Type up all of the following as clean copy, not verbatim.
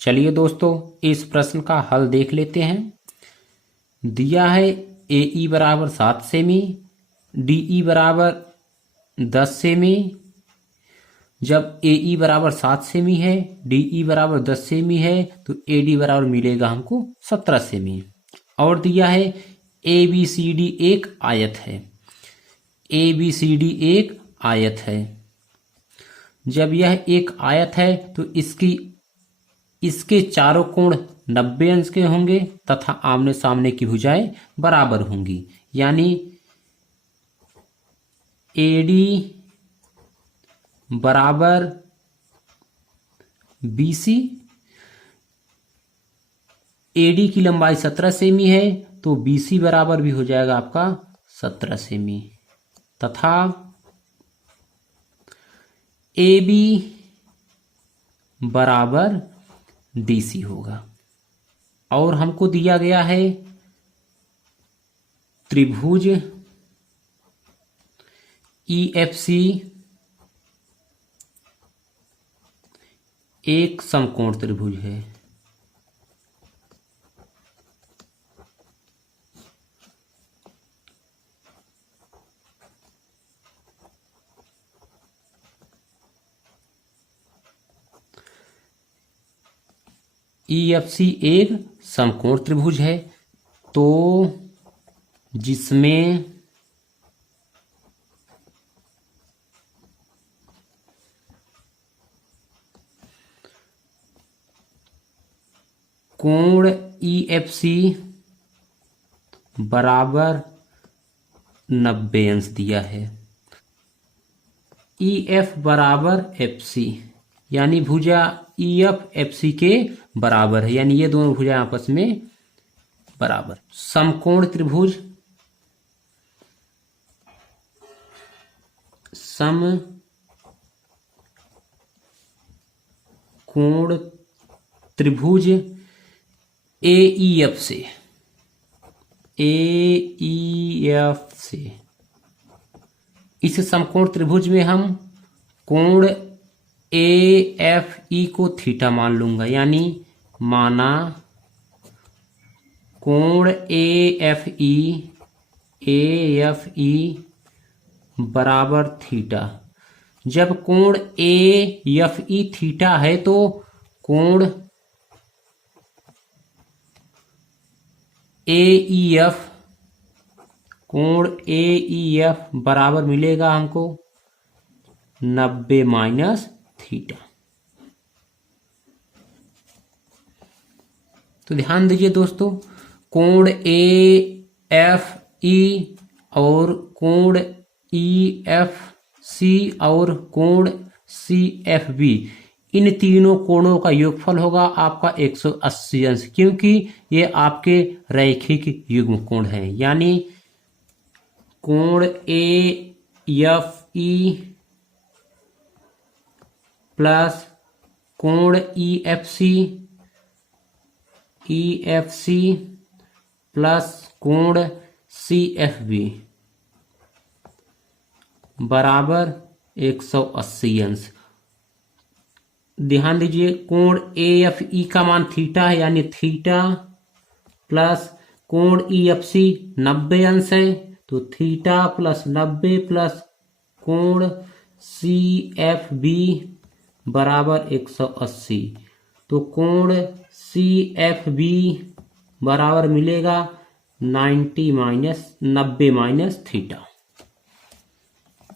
चलिए दोस्तों, इस प्रश्न का हल देख लेते हैं। दिया है AE बराबर 7 सेमी, DE बराबर 10 सेमी। जब AE बराबर 7 सेमी है, DE बराबर 10 सेमी है, तो AD बराबर मिलेगा हमको 17 सेमी। और दिया है ABCD एक आयत है। ABCD एक आयत है। जब यह एक आयत है तो इसके चारों कोण 90 अंश के होंगे तथा आमने सामने की भुजाएं बराबर होंगी, यानी AD बराबर BC। AD की लंबाई 17 सेमी है तो BC बराबर भी हो जाएगा आपका 17 सेमी, तथा AB बराबर DC होगा। और हमको दिया गया है त्रिभुज EFC एक समकोण त्रिभुज है। EFC एक समकोण त्रिभुज है, तो जिसमें कोण EFC बराबर 90 अंश दिया है। EF बराबर FC, यानी भुजा EF FC के बराबर है, यानी ये दोनों भुजा आपस में बराबर। समकोण त्रिभुज समकोण त्रिभुज AEF से इस समकोण त्रिभुज में हम कोण AFE को थीटा मान लूंगा, यानी माना कोण AFE बराबर थीटा। जब कोण AFE थीटा है तो कोण AEF बराबर मिलेगा हमको 90 माइनस थीटा। तो ध्यान दीजिए दोस्तों, कोण AFE और कोण EFC और कोण CFB, इन तीनों कोणों का योगफल होगा आपका 180 अंश, क्योंकि ये आपके रैखिक युग्म कोण हैं। यानी कोण AFE प्लस कोण EFC प्लस कोण CFB बराबर 180 अंश। ध्यान दीजिए, कोण AFE का मान थीटा है, यानी थीटा प्लस कोण EFC 90 अंश है, तो थीटा प्लस 90 प्लस कोण CFB बराबर 180। तो कोण CFB बराबर मिलेगा 90 माइनस थीटा,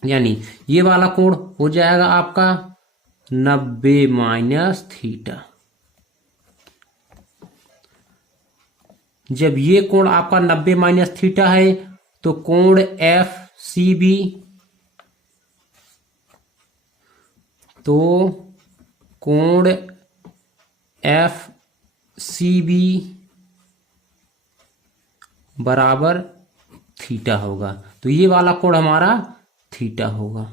यानी ये वाला कोण हो जाएगा आपका 90 माइनस थीटा। जब ये कोण आपका 90 माइनस थीटा है तो कोण FCB, तो कोण FCB बराबर थीटा होगा। तो ये वाला कोण हमारा थीटा होगा।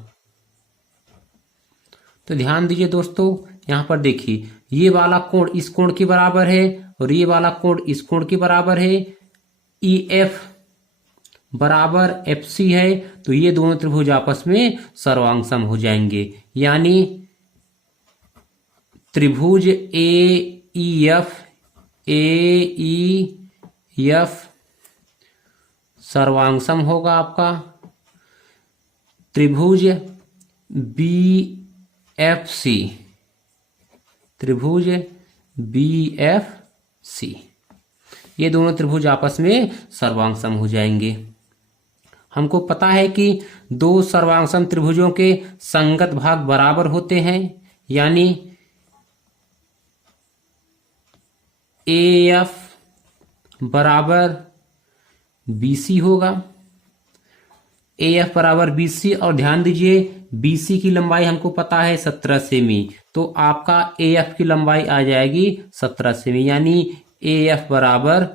तो ध्यान दीजिए दोस्तों, यहां पर देखिए, ये वाला कोण इस कोण के बराबर है और ये वाला कोण इस कोण के बराबर है। EF बराबर FC है, तो ये दोनों त्रिभुज आपस में सर्वांग सम हो जाएंगे, यानी त्रिभुज AEF ई एफ सर्वांगसम होगा आपका। त्रिभुज बी एफ सी, त्रिभुज बी एफ सी, ये दोनों त्रिभुज आपस में सर्वांगसम हो जाएंगे। हमको पता है कि दो सर्वांगसम त्रिभुजों के संगत भाग बराबर होते हैं, यानी ए एफ बराबर बी सी होगा। ए एफ बराबर बी सी, और ध्यान दीजिए बी सी की लंबाई हमको पता है 17 सेमी, तो आपका ए एफ की लंबाई आ जाएगी 17 सेमी, यानी ए एफ बराबर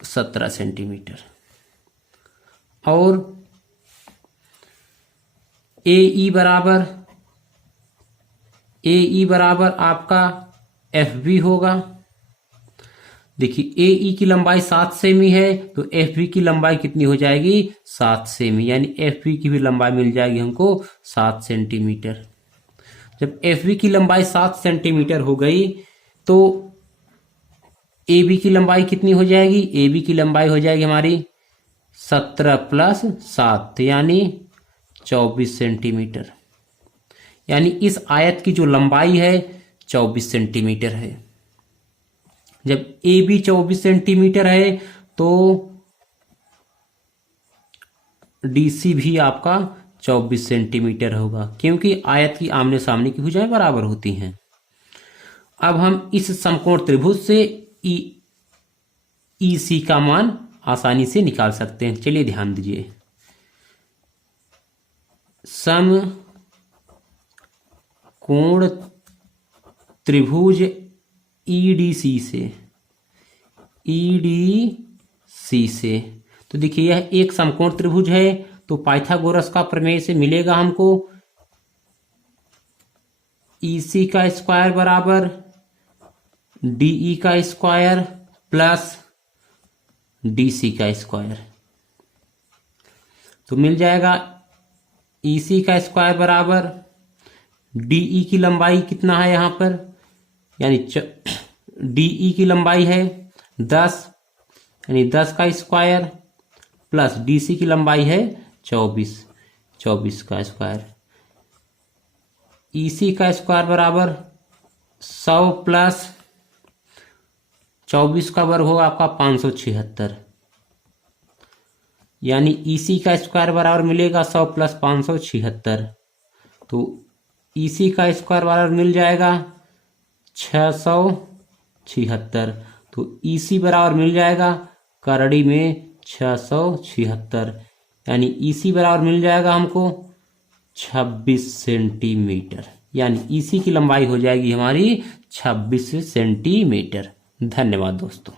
17 सेंटीमीटर। और ए ई बराबर आपका एफ बी होगा। देखिए ए ई की लंबाई 7 सेमी है, तो एफ बी की लंबाई कितनी हो जाएगी 7 सेमी, यानी एफ बी की भी लंबाई मिल जाएगी हमको 7 सेंटीमीटर। जब एफ बी की लंबाई 7 सेंटीमीटर हो गई तो ए बी की लंबाई कितनी हो जाएगी, ए बी की लंबाई हो जाएगी हमारी 17 प्लस 7 यानी 24 सेंटीमीटर। यानी इस आयत की जो लंबाई है 24 सेंटीमीटर है। जब ए बी 24 सेंटीमीटर है तो डी सी भी आपका 24 सेंटीमीटर होगा, क्योंकि आयत की आमने सामने की भुजाएं बराबर होती हैं। अब हम इस समकोण त्रिभुज से ई सी का मान आसानी से निकाल सकते हैं। चलिए ध्यान दीजिए, समकोण त्रिभुज ईडीसी से, तो देखिए यह एक समकोण त्रिभुज है, तो पाइथागोरस का प्रमेय से मिलेगा हमको ईसी का स्क्वायर बराबर डीई का स्क्वायर प्लस डीसी का स्क्वायर। तो मिल जाएगा ईसी का स्क्वायर बराबर डीई की लंबाई कितना है यहां पर, यानी डीई की लंबाई है 10, यानी 10 का स्क्वायर प्लस डीसी की लंबाई है 24 का स्क्वायर। ईसी का स्क्वायर बराबर 100 प्लस 24 का वर्ग होगा आपका 576, यानी ईसी का स्क्वायर बराबर मिलेगा 100 प्लस 576, तो ईसी का स्क्वायर बराबर मिल जाएगा 676, तो ईसी बराबर मिल जाएगा करड़ी में 676, यानी ईसी बराबर मिल जाएगा हमको 26 सेंटीमीटर, यानी ईसी की लंबाई हो जाएगी हमारी 26 सेंटीमीटर। धन्यवाद दोस्तों।